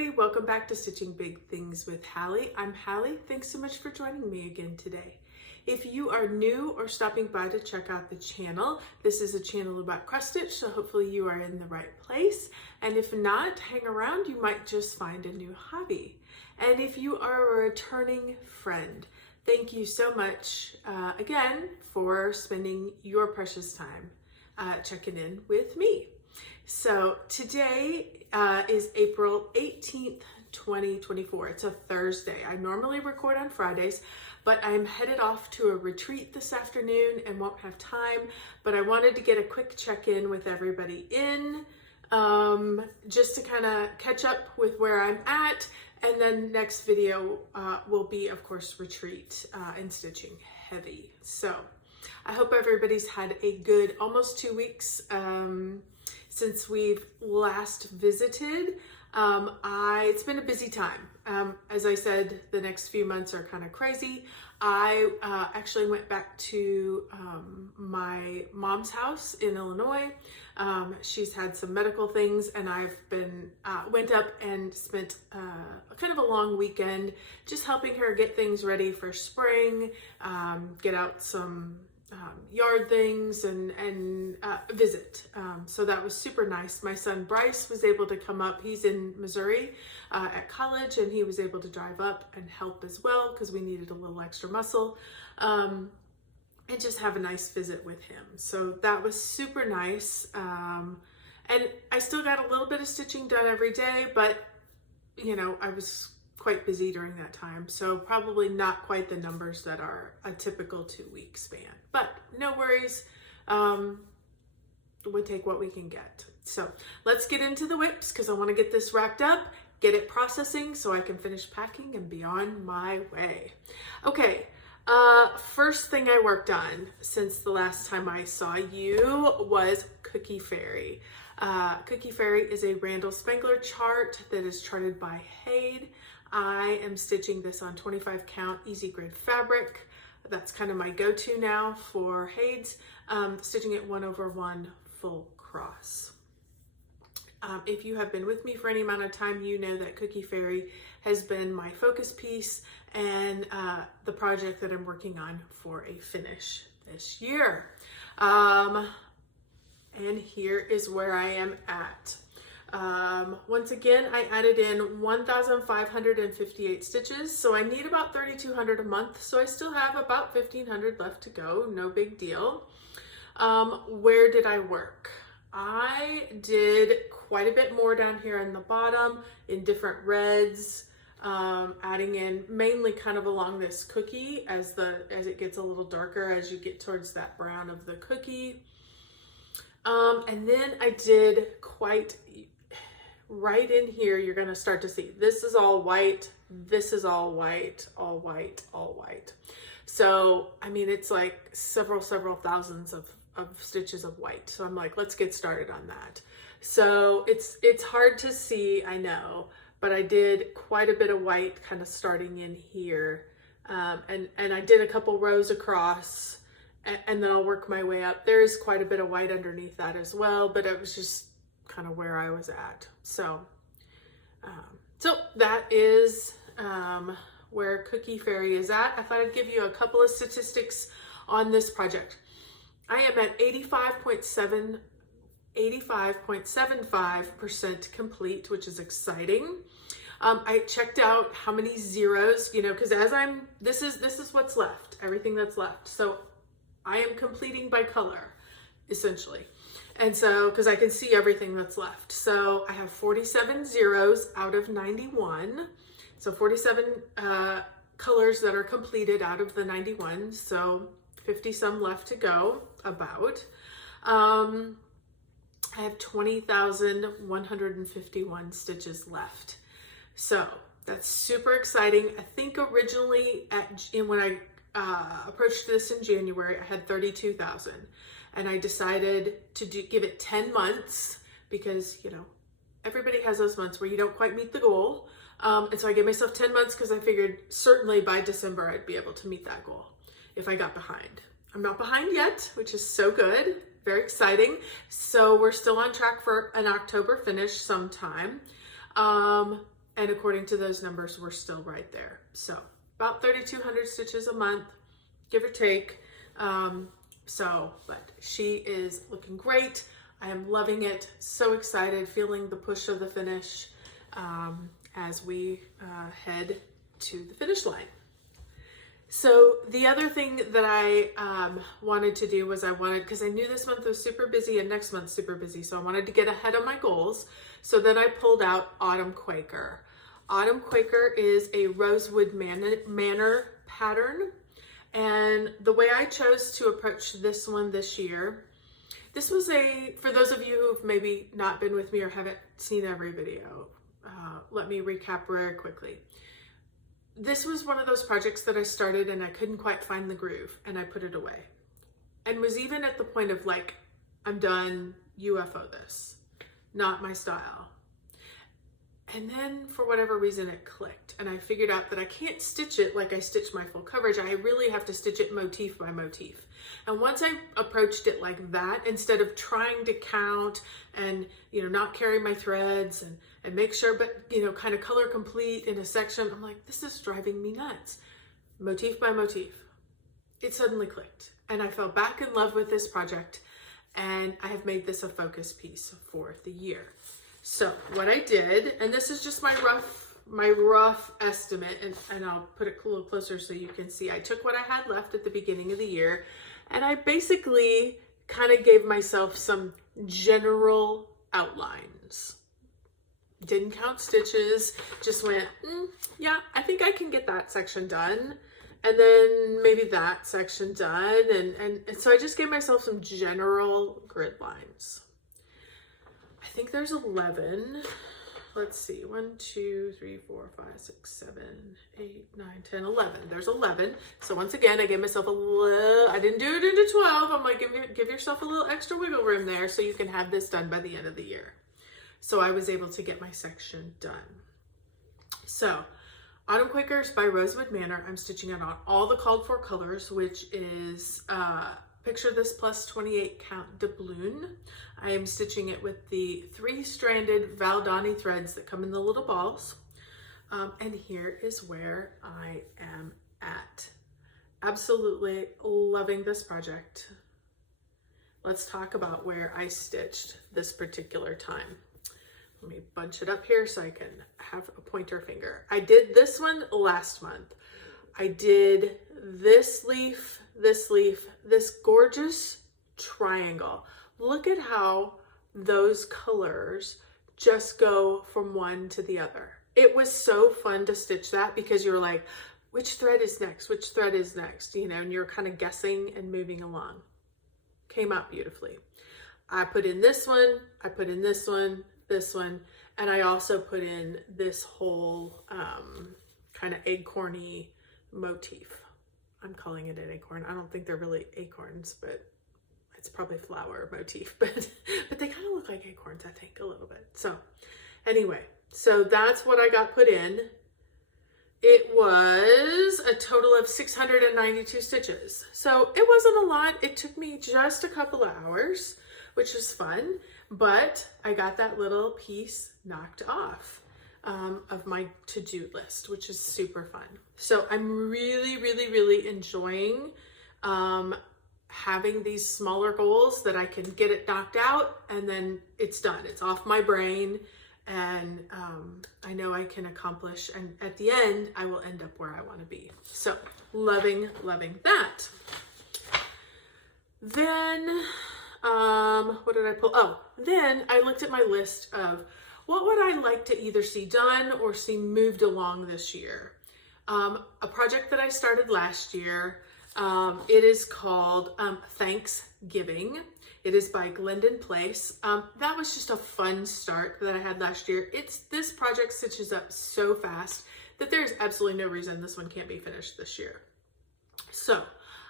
everybody, welcome back to Stitching Big Things with Hallie. I'm Hallie. Thanks so much for joining me again today. If you are new or stopping by to check out the channel, this is a channel about cross stitch, so hopefully you are in the right place. And if not, hang around, you might just find a new hobby. And if you are a returning friend, thank you so much again for spending your precious time checking in with me. So today is April 18th, 2024. It's a Thursday. I normally record on Fridays, but I'm headed off to a retreat this afternoon and won't have time, but I wanted to get a quick check-in with everybody just to kind of catch up with where I'm at. And then next video will be, of course, retreat and stitching heavy. So I hope everybody's had a good almost 2 weeks since we've last visited. It's been a busy time. As I said, the next few months are kind of crazy. I actually went back to my mom's house in Illinois. She's had some medical things, and I've been went up and spent kind of a long weekend just helping her get things ready for spring, get out some yard things and visit. So that was super nice. My son Bryce was able to come up. He's in Missouri at college, and he was able to drive up and help as well because we needed a little extra muscle and just have a nice visit with him. So that was super nice. And I still got a little bit of stitching done every day, but you know, I was quite busy during that time, so probably not quite the numbers that are a typical 2-week span, but no worries. We'll take what we can get. So let's get into the whips because I want to get this wrapped up, get it processing so I can finish packing and be on my way. Okay, first thing I worked on since the last time I saw you was Cookie Fairy. Cookie Fairy is a Randall Spangler chart that is charted by Haid. I am stitching this on 25 count easy grid fabric. That's kind of my go-to now for Haid's, stitching it 1/1 full cross. If you have been with me for any amount of time, you know that Cookie Fairy has been my focus piece and the project that I'm working on for a finish this year. And here is where I am at. Once again, I added in 1,558 stitches, so I need about 3,200 a month, so I still have about 1,500 left to go, no big deal. Where did I work? I did quite a bit more down here in the bottom in different reds, adding in mainly kind of along this cookie as it gets a little darker as you get towards that brown of the cookie. And then I did quite right in here, you're going to start to see this is all white, this is all white, all white, all white. So, I mean, it's like several thousands of stitches of white. So I'm like, let's get started on that. So it's hard to see, I know, but I did quite a bit of white kind of starting in here. And I did a couple rows across, and then I'll work my way up. There's quite a bit of white underneath that as well, but it was just kind of where I was at. So that is where Cookie Fairy is at. I thought I'd give you a couple of statistics on this project. I am at 85.75% complete, which is exciting. I checked out how many zeros, you know, because this is what's left, everything that's left. So I am completing by color, essentially. And so, because I can see everything that's left. So I have 47 zeros out of 91. So 47 colors that are completed out of the 91. So 50 some left to go, about. I have 20,151 stitches left. So that's super exciting. I think originally when I approached this in January, I had 32,000. And I decided to give it 10 months because, you know, everybody has those months where you don't quite meet the goal. And so I gave myself 10 months because I figured certainly by December I'd be able to meet that goal if I got behind. I'm not behind yet, which is so good. Very exciting. So we're still on track for an October finish sometime. And according to those numbers, we're still right there. So about 3,200 stitches a month, give or take. But she is looking great. I am loving it. So excited, feeling the push of the finish as we head to the finish line. So the other thing that I wanted to do was because I knew this month was super busy and next month's super busy. So I wanted to get ahead of my goals. So then I pulled out Autumn Quaker. Autumn Quaker is a Rosewood Manor pattern. And the way I chose to approach this one this year, this was for those of you who've maybe not been with me or haven't seen every video, let me recap very quickly. This was one of those projects that I started and I couldn't quite find the groove and I put it away. And was even at the point of like, I'm done, UFO this, not my style. And then for whatever reason it clicked and I figured out that I can't stitch it like I stitch my full coverage. I really have to stitch it motif by motif. And once I approached it like that, instead of trying to count and, not carry my threads and make sure, but, kind of color complete in a section, I'm like, this is driving me nuts. Motif by motif. It suddenly clicked and I fell back in love with this project and I have made this a focus piece for the year. So what I did, and this is just my rough estimate, and I'll put it a little closer so you can see. I took what I had left at the beginning of the year, and I basically kind of gave myself some general outlines. Didn't count stitches, just went, yeah, I think I can get that section done. And then maybe that section done. And so I just gave myself some general grid lines. I think there's 11. Let's see, 1, 2, 3, 4, 5, 6, 7, 8, 9, 10, 11. There's 11. So once again, I gave myself a little, I didn't do it into 12. I'm like, give yourself a little extra wiggle room there so you can have this done by the end of the year. So I was able to get my section done. So Autumn Quakers by Rosewood Manor. I'm stitching it on all the called for colors, which is, picture this plus 28 count doubloon. I am stitching it with the 3-stranded Valdani threads that come in the little balls. And here is where I am at. Absolutely loving this project. Let's talk about where I stitched this particular time. Let me bunch it up here so I can have a pointer finger. I did this one last month. I did this leaf, this gorgeous triangle. Look at how those colors just go from one to the other. It was so fun to stitch that because you're like, which thread is next? Which thread is next? And you're kind of guessing and moving along. Came out beautifully. I put in this one, I put in this one, and I also put in this whole kind of acorny motif. I'm calling it an acorn. I don't think they're really acorns, but it's probably flower motif, but they kind of look like acorns, I think, a little bit. So anyway, so that's what I got put in. It was a total of 692 stitches. So it wasn't a lot. It took me just a couple of hours, which was fun, but I got that little piece knocked off of my to-do list, which is super fun. So I'm really enjoying having these smaller goals that I can get it knocked out and then it's done. It's off my brain and I know I can accomplish, and at the end I will end up where I want to be. So loving that. Then what did I pull? Oh, then I looked at my list of what would I like to either see done or see moved along this year. A project that I started last year, it is called Thanksgiving. It is by Glendon Place. That was just a fun start that I had last year. This project stitches up so fast that there's absolutely no reason this one can't be finished this year. So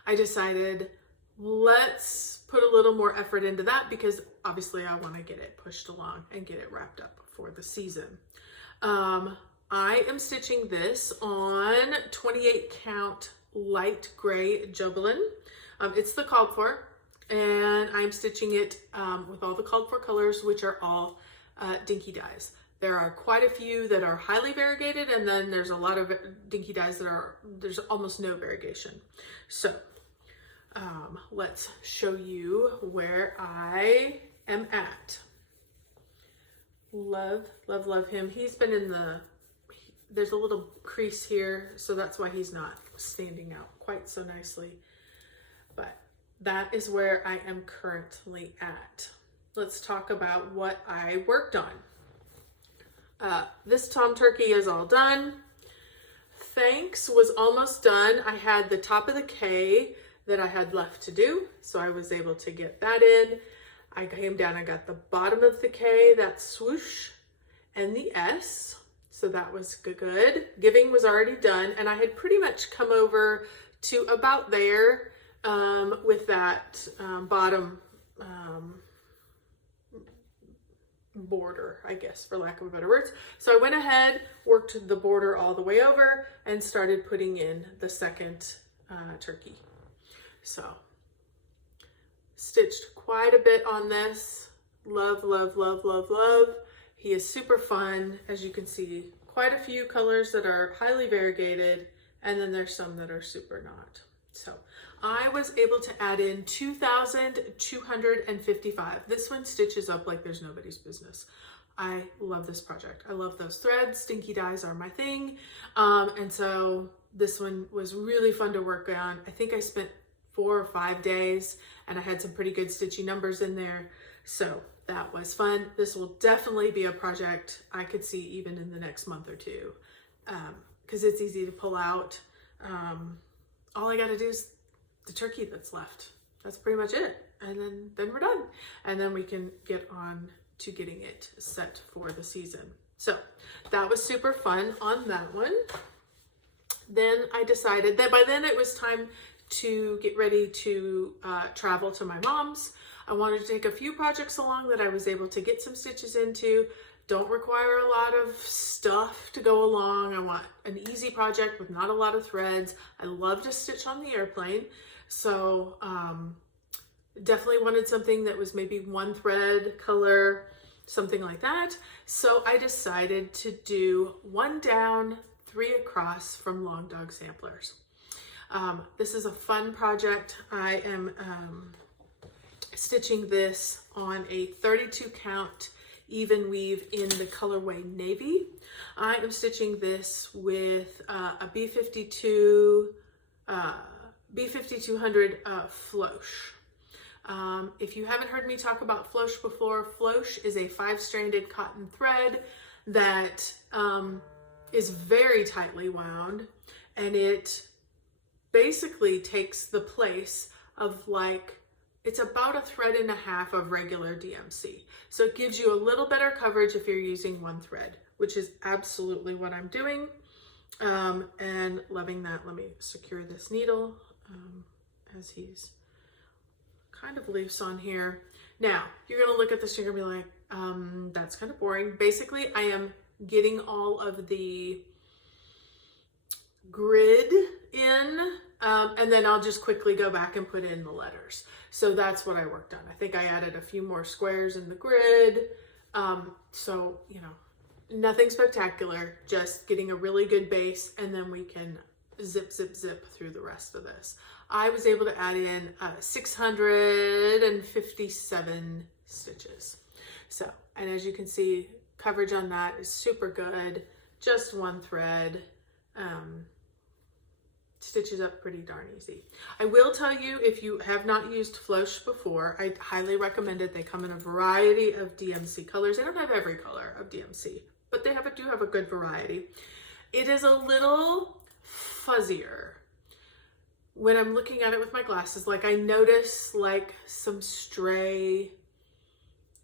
I decided let's put a little more effort into that because obviously I want to get it pushed along and get it wrapped up for the season. I am stitching this on 28 count light gray Jobelin. It's the called for, and I'm stitching it with all the called for colors, which are all dinky dyes. There are quite a few that are highly variegated, and then there's a lot of dinky dyes that there's almost no variegation. So let's show you where I am at. Love, love, love him. He's been in there's a little crease here, so that's why he's not standing out quite so nicely. But that is where I am currently at. Let's talk about what I worked on. This Tom Turkey is all done. Thanks was almost done. I had the top of the K that I had left to do, so I was able to get that in. I came down, I got the bottom of the K, that swoosh, and the S, so that was good. Giving was already done, and I had pretty much come over to about there with that bottom border, I guess, for lack of better words. So I went ahead, worked the border all the way over, and started putting in the second turkey. So stitched quite a bit on this. Love, love, love, love, love. He is super fun. As you can see, quite a few colors that are highly variegated, and then there's some that are super not. So I was able to add in 2,255. This one stitches up like there's nobody's business. I love this project. I love those threads. Dinky dyes are my thing. And so this one was really fun to work on. I think I spent 4 or 5 days, and I had some pretty good stitchy numbers in there. So that was fun. This will definitely be a project I could see even in the next month or two, because it's easy to pull out. All I got to do is the turkey that's left. That's pretty much it. And then we're done. And then we can get on to getting it set for the season. So that was super fun on that one. Then I decided that by then it was time to get ready to travel to my mom's. I wanted to take a few projects along that I was able to get some stitches into. Don't require a lot of stuff to go along. I want an easy project with not a lot of threads. I love to stitch on the airplane. So definitely wanted something that was maybe one thread color, something like that. So I decided to do 1 down, 3 across from Long Dog Samplers. This is a fun project. I am stitching this on a 32 count even weave in the colorway Navy. I am stitching this with a B5200 Flosh. If you haven't heard me talk about Flosh before, Flosh is a 5-stranded cotton thread that is very tightly wound, and it basically takes the place of it's about 1.5 threads of regular DMC. So it gives you a little better coverage if you're using 1 thread, which is absolutely what I'm doing. And loving that. Let me secure this needle as he's kind of loose on here. Now, you're gonna look at this, you're gonna be like, that's kind of boring. Basically, I am getting all of the grid in, and then I'll just quickly go back and put in the letters. So that's what I worked on. I think I added a few more squares in the grid. So, you know, nothing spectacular, just getting a really good base, and then we can zip, zip, zip through the rest of this. I was able to add in 657 stitches. So, and as you can see, coverage on that is super good. Just 1 thread. Stitches up pretty darn easy. I will tell you, if you have not used Flosh before, I highly recommend it. They come in a variety of DMC colors. They don't have every color of DMC, but they do have a good variety. It is a little fuzzier. When I'm looking at it with my glasses, I notice some stray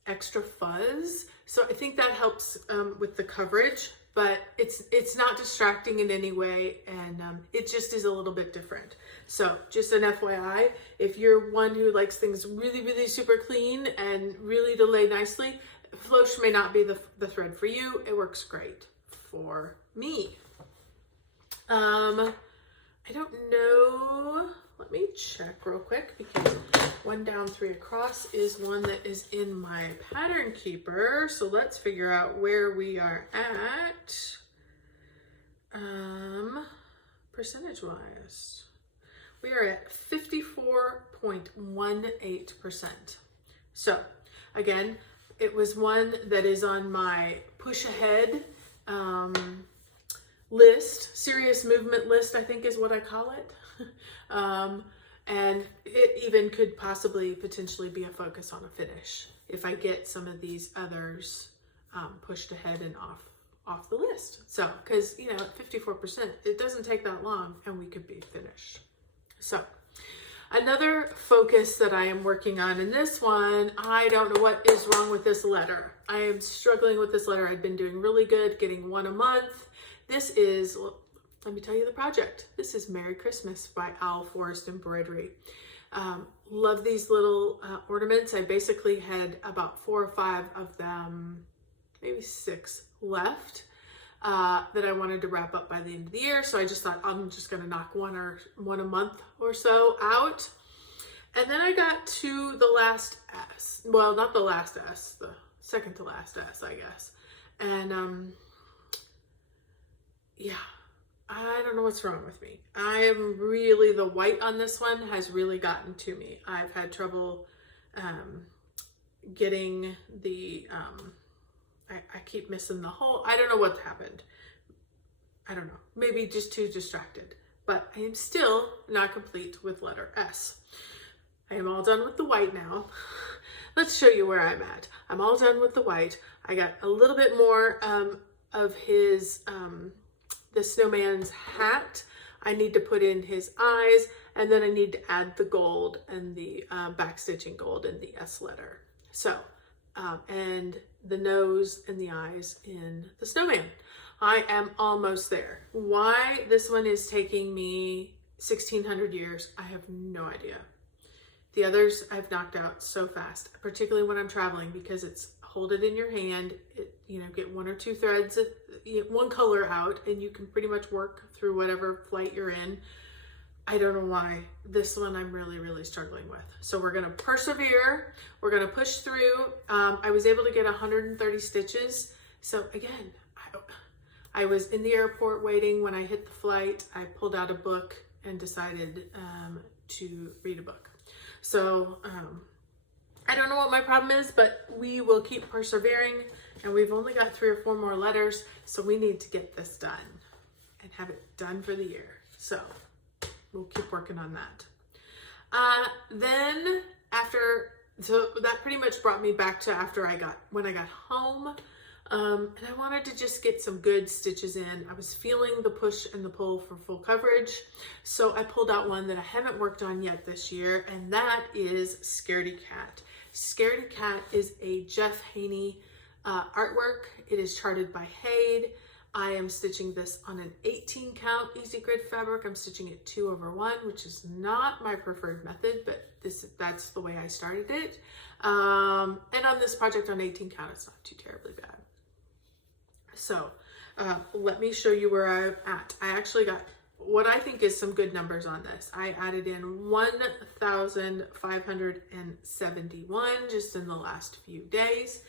extra fuzz. So I think that helps with the coverage, but it's not distracting in any way, and it just is a little bit different. So just an FYI, if you're one who likes things really, really super clean and really to lay nicely, Flosh may not be the thread for you. It works great for me. I don't know. let me check real quick, because 1 down 3 across is one that is in my pattern keeper. So let's figure out where we are at percentage wise. We are at 54.18%. So again, it was one that is on my push ahead list, serious movement list, I think is what I call it. And it even could possibly potentially be a focus on a finish if I get some of these others pushed ahead and off the list. So, because, you know, at 54%, it doesn't take that long and we could be finished. So, another focus that I am working on in this one, I don't know what is wrong with this letter. I am struggling with this letter. I've been doing really good, getting 1 a month. This is, well, let me tell you the project. This is Merry Christmas by Owl Forest Embroidery. Love these little ornaments. I basically had about 4 or 5 of them, maybe 6 left that I wanted to wrap up by the end of the year. So I just thought I'm just going to knock one a month or so out. And then I got to the last S. Well, not the last S, the second to last S, I guess. And yeah, I don't know what's wrong with me. I'm really, the white on this one has really gotten to me. I've had trouble getting the, I keep missing the hole. I don't know what happened. I don't know. Maybe just too distracted. But I am still not complete with letter S. I am all done with the white now. Let's show you where I'm at. I'm all done with the white. I got a little bit more of his, the snowman's hat. I need to put in his eyes, and then I need to add the gold and the back stitching gold in the S letter. So, and the nose and the eyes in the snowman. I am almost there. Why this one is taking me 1,600 years, I have no idea. The others I've knocked out so fast, particularly when I'm traveling, because it's hold it in your hand, you know, get 1 or 2 threads, one color out, and you can pretty much work through whatever flight you're in. I don't know why. This one I'm really, really struggling with. So we're gonna persevere. We're gonna push through. I was able to get 130 stitches. So again, I was in the airport waiting. When I hit the flight, I pulled out a book and decided to read a book. So I don't know what my problem is, but we will keep persevering, and we've only got 3 or 4 more letters, so we need to get this done and have it done for the year. So we'll keep working on that. Then so that pretty much brought me back to when I got home. And I wanted to just get some good stitches in. I was feeling the push and the pull for full coverage. So I pulled out one that I haven't worked on yet this year, and that is Scaredy Cat. Scaredy Cat is a Jeff Haney artwork. It is charted by Haid. I am stitching this on an 18 count easy grid fabric. I'm stitching it 2/1, which is not my preferred method, but that's the way I started it. And on this project on 18 count, it's not too terribly bad. So let me show you where I'm at. I actually got what I think is some good numbers on this. I added in 1,571 just in the last few days.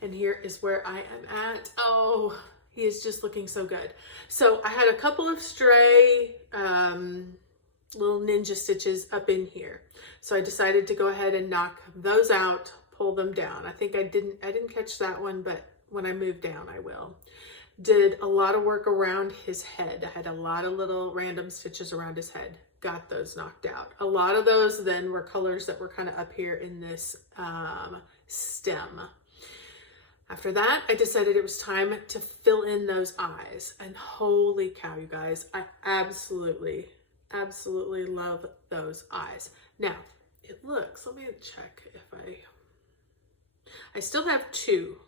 And here is where I am at. Oh, he is just looking so good. So I had a couple of stray little ninja stitches up in here. So I decided to go ahead and knock those out, pull them down. I think I didn't catch that one, but when I move down, I will. Did a lot of work around his head. I had a lot of little random stitches around his head. Got those knocked out. A lot of those then were colors that were kind of up here in this stem. After that, I decided it was time to fill in those eyes. And holy cow, you guys, I absolutely, absolutely love those eyes. Now, it looks, let me check if I still have 2.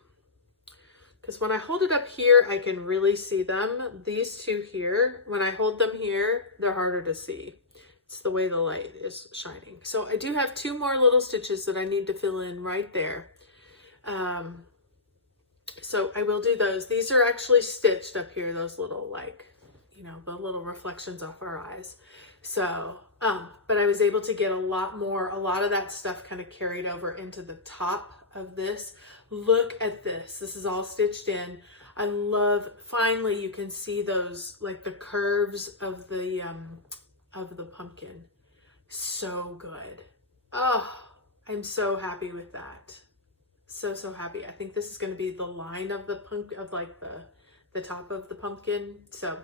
Because when I hold it up here, I can really see them. These 2 here, when I hold them here, they're harder to see. It's the way the light is shining. So I do have 2 more little stitches that I need to fill in right there. So I will do those. These are actually stitched up here, those little you know, the little reflections off our eyes. So, but I was able to get a lot of that stuff kind of carried over into the top of this. Look at this. This is all stitched in. I love, finally you can see those, like the curves of the pumpkin. So good. Oh, I'm so happy with that. So happy. I think this is going to be the line of the the top of the pumpkin. So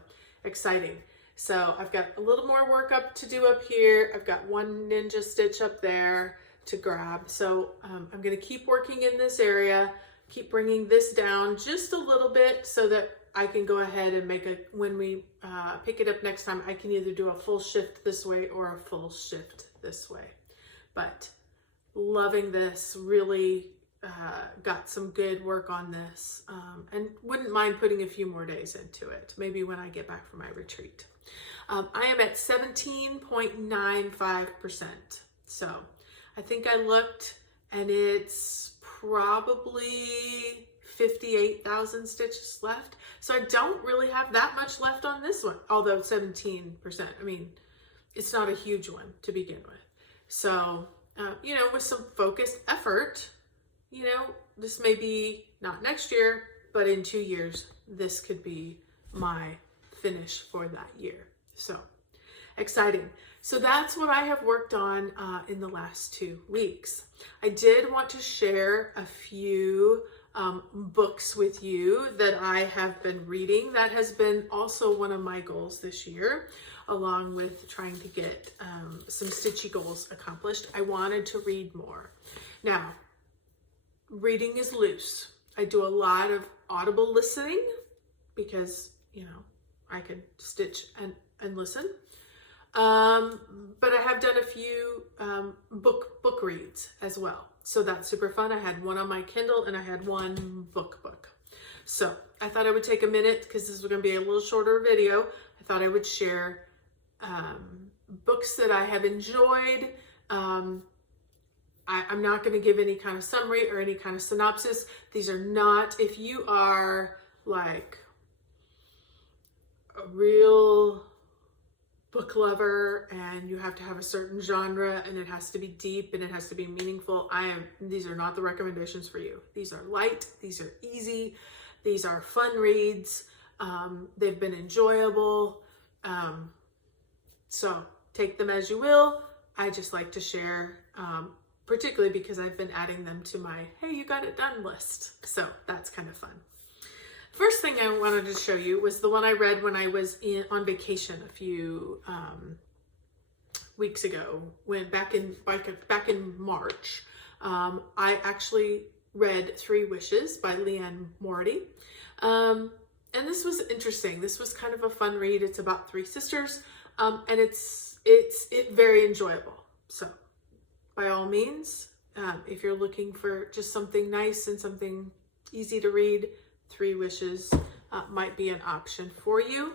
exciting. So I've got a little more work up to do up here. I've got one ninja stitch up there to grab. So I'm going to keep working in this area, keep bringing this down just a little bit so that I can go ahead and make when we pick it up next time, I can either do a full shift this way or a full shift this way. But loving this, really got some good work on this, and wouldn't mind putting a few more days into it, maybe when I get back from my retreat. I am at 17.95%. So I think I looked and it's probably 58,000 stitches left. So I don't really have that much left on this one, although 17%, I mean, it's not a huge one to begin with. So, you know, with some focused effort, you know, this may be not next year, but in 2 years, this could be my finish for that year. So exciting. So that's what I have worked on in the last 2 weeks. I did want to share a few books with you that I have been reading. That has been also one of my goals this year, along with trying to get some stitchy goals accomplished. I wanted to read more. Now, reading is loose. I do a lot of audible listening because, you know, I can stitch and listen. But I have done a few book reads as well. So that's super fun. I had one on my Kindle and I had one book. So I thought I would take a minute because this is going to be a little shorter video. I thought I would share books that I have enjoyed. I'm not going to give any kind of summary or any kind of synopsis. These are not, if you are like a real book lover and you have to have a certain genre and it has to be deep and it has to be meaningful, these are not the recommendations for you. These are light, these are easy, these are fun reads, they've been enjoyable, so take them as you will. I just like to share, particularly because I've been adding them to my hey, you got it done list, so that's kind of fun. First thing I wanted to show you was the one I read when I was on vacation a few weeks ago, back in March. I actually read 3 Wishes by Leanne Morty. And this was interesting. This was kind of a fun read. It's about 3 sisters, and it's very enjoyable. So by all means, if you're looking for just something nice and something easy to read, 3 Wishes might be an option for you.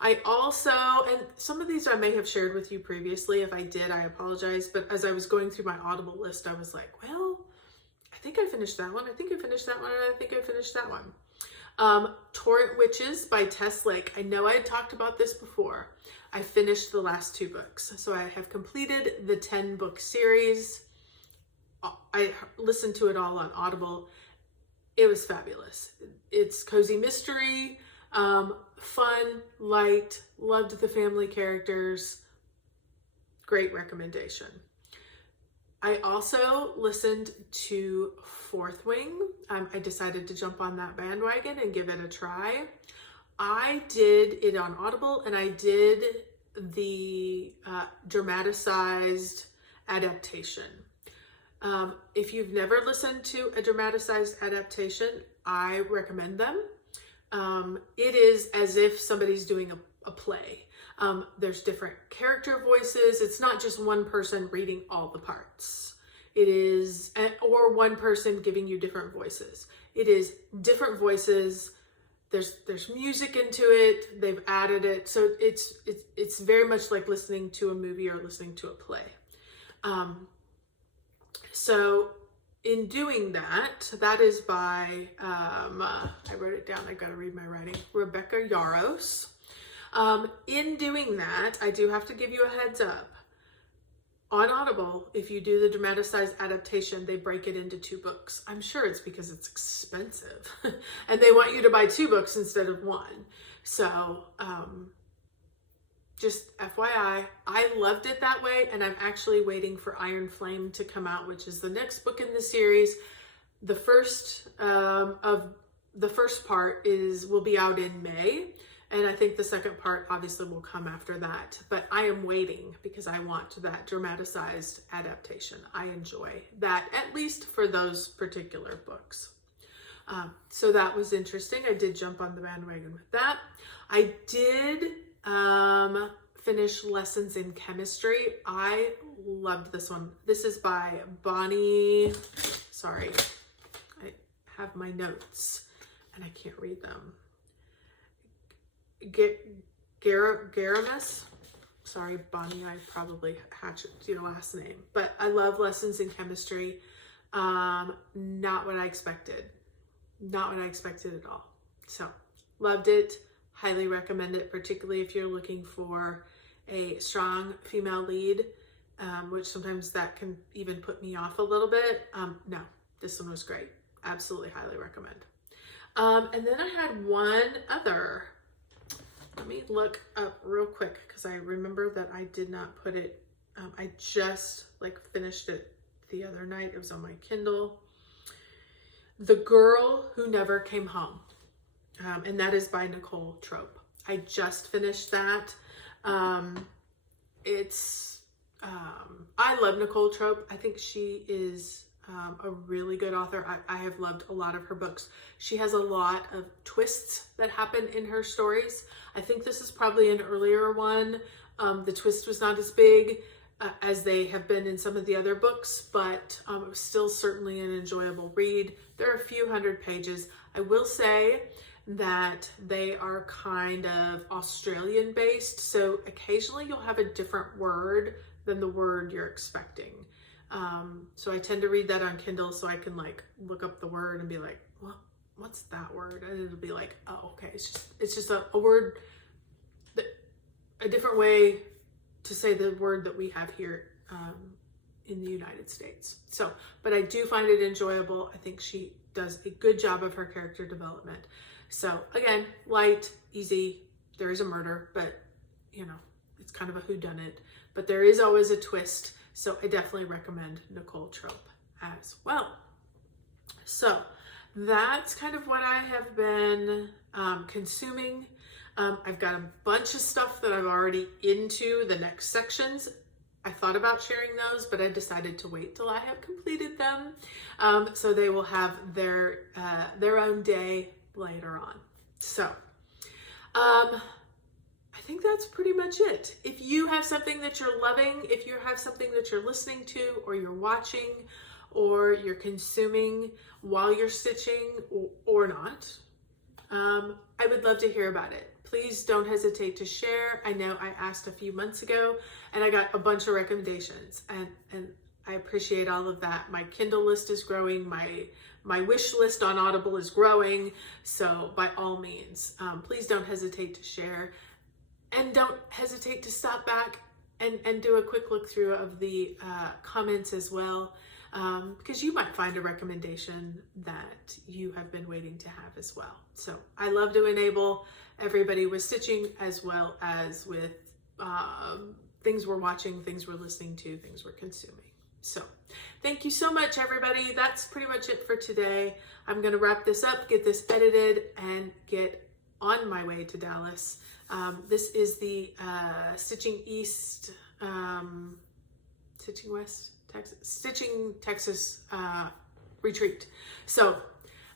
I also, and some of these I may have shared with you previously. If I did, I apologize. But as I was going through my Audible list, I was like, well, I think I finished that one. I think I finished that one. And I think I finished that one. Torrent Witches by Tess Lake. I know I had talked about this before. I finished the last 2 books. So I have completed the 10-book series. I listened to it all on Audible. It was fabulous. It's cozy mystery, fun, light, loved the family characters. Great recommendation. I also listened to Fourth Wing. I decided to jump on that bandwagon and give it a try. I did it on Audible and I did the dramatized adaptation. If you've never listened to a dramatized adaptation, I recommend them. It is as if somebody's doing a play. There's different character voices. It's not just one person reading all the parts. It is, or one person giving you different voices. It is different voices. There's music into it. They've added it. So it's very much like listening to a movie or listening to a play. So in doing that, that is by, I wrote it down, I've got to read my writing, Rebecca Yarros. In doing that, I do have to give you a heads up. On Audible, if you do the dramatized adaptation, they break it into 2 books. I'm sure it's because it's expensive and they want you to buy 2 books instead of 1. So, just FYI, I loved it that way, and I'm actually waiting for Iron Flame to come out, which is the next book in the series. The first of the first part will be out in May, and I think the second part obviously will come after that. But I am waiting because I want that dramatized adaptation. I enjoy that, at least for those particular books. So that was interesting. I did jump on the bandwagon with that. I did finish Lessons in Chemistry. I loved this one. This is by Bonnie. Sorry, I have my notes and I can't read them. Garamus. Sorry, Bonnie, I probably hatched your last name, but I love Lessons in Chemistry. Not what I expected. Not what I expected at all. So, loved it. Highly recommend it, particularly if you're looking for a strong female lead, which sometimes that can even put me off a little bit. No, this one was great. Absolutely highly recommend. And then I had one other. Let me look up real quick because I remember that I did not put it. I just finished it the other night. It was on my Kindle. The Girl Who Never Came Home. And that is by Nicole Trope. I just finished that. I love Nicole Trope. I think she is a really good author. I have loved a lot of her books. She has a lot of twists that happen in her stories. I think this is probably an earlier one. The twist was not as big as they have been in some of the other books, but it was still certainly an enjoyable read. There are a few hundred pages. I will say that they are kind of Australian based, so occasionally you'll have a different word than the word you're expecting. So I tend to read that on Kindle so I can look up the word and be like, well, what's that word? And it'll be like, oh, okay, it's just a word, a different way to say the word that we have here in the United States. So, but I do find it enjoyable. I think she does a good job of her character development. So again, light, easy. There is a murder, but it's kind of a whodunit. But there is always a twist. So I definitely recommend Nicole Trope as well. So that's kind of what I have been consuming. I've got a bunch of stuff that I'm already into the next sections. I thought about sharing those, but I decided to wait till I have completed them. So they will have their own day later on. So, I think that's pretty much it. If you have something that you're loving, if you have something that you're listening to, or you're watching, or you're consuming while you're stitching or not, I would love to hear about it. Please don't hesitate to share. I know I asked a few months ago and I got a bunch of recommendations, and I appreciate all of that. My Kindle list is growing. My wish list on Audible is growing. So by all means, please don't hesitate to share, and don't hesitate to stop back and do a quick look through of the comments as well, because you might find a recommendation that you have been waiting to have as well. So I love to enable everybody with stitching as well as with things we're watching, things we're listening to, things we're consuming. So thank you so much, everybody. That's pretty much it for today. I'm going to wrap this up, get this edited, and get on my way to Dallas. This is the Stitching East, Stitching West, Texas, Stitching Texas retreat. So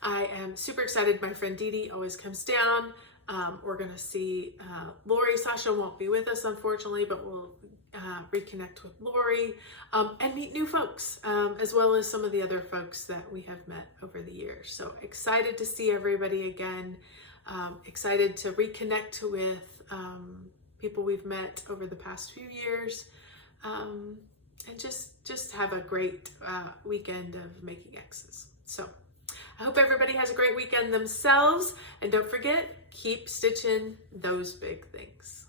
I am super excited. My friend Dee Dee always comes down. We're going to see Lori. Sasha won't be with us, unfortunately, but we'll reconnect with Lori and meet new folks, as well as some of the other folks that we have met over the years. So excited to see everybody again. Excited to reconnect with people we've met over the past few years, and just have a great weekend of making X's. So I hope everybody has a great weekend themselves. And don't forget, keep stitching those big things.